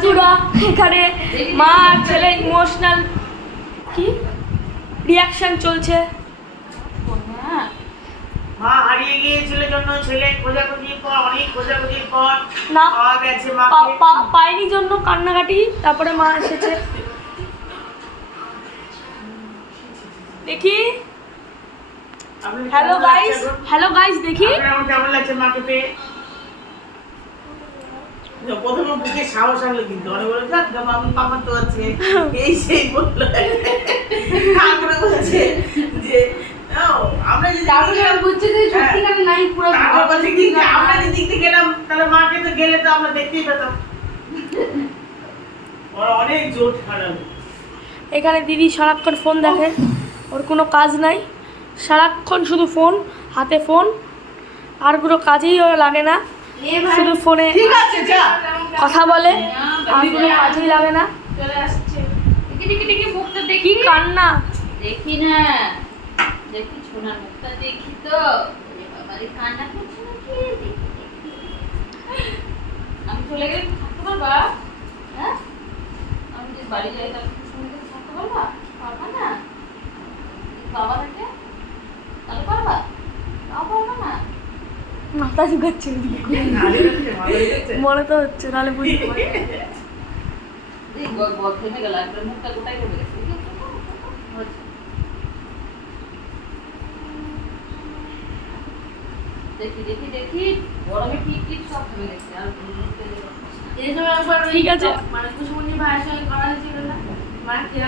বন্ধুরা এখানে মা আর ছেলে ইমোশনাল কি? রিয়াকশন চলছে। মা হারিয়ে গিয়েছিল জন্য ছেলে খোঁজাখুঁজির পর অনেক খোঁজাখুঁজির পর না গেছে পা- পায়নি জন্য কান্নাকাটি তারপরে মা এসেছে। দেখি। হ্যালো গাইস হ্যালো গাইস দেখি। কেমন লাগছে মাকে পেয়ে? প্রথমে বুকে সাহস আসলো কিন্তু অনেক বলে যাক আমি পাপা তো আছে। এই সেই বলল। তারপরে বলছে যে আমরা যদি তারপরে আমি বুঝছি যে সত্যিকারে নাই পুরো তারপর বলছে আমরা যদি গেলাম তাহলে মাকে তো গেলে তো আমরা দেখতেই পেতাম। ওরা অনেক খারাপ এখানে দিদি সারাক্ষণ ফোন দেখে ওর কোনো কাজ নাই। সারাক্ষণ শুধু ফোন হাতে ফোন আর কোনো কাজেই ওর লাগে না। শুধু ফোনে ঠিক আছে যা। কথা বলে। আর কোনো কাজেই লাগে না। কি কান্না। দেখি না। দেখি ছোনার মুখটা দেখি তো। ওরে বাবা রে কান্না করছে আমি চলে গেলে থাকতে পারবা? হ্যাঁ? আমি যদি বাড়ি যাই তাহলে তুমি সঙ্গে থাকতে পারবা? পারবা না? বাবা থাকে? তাহলে পারবা? তাও পারবা না? মাথা ঝুঁকাচ্ছে মনে তো হচ্ছে নাহলে বুঝতে ঠিক ঠিক সব থেমে গেছে আর ঠিক আছে। মানে কুসুমনি ভাইয়ের সঙ্গে করা হয়েছিল না? মা কিরম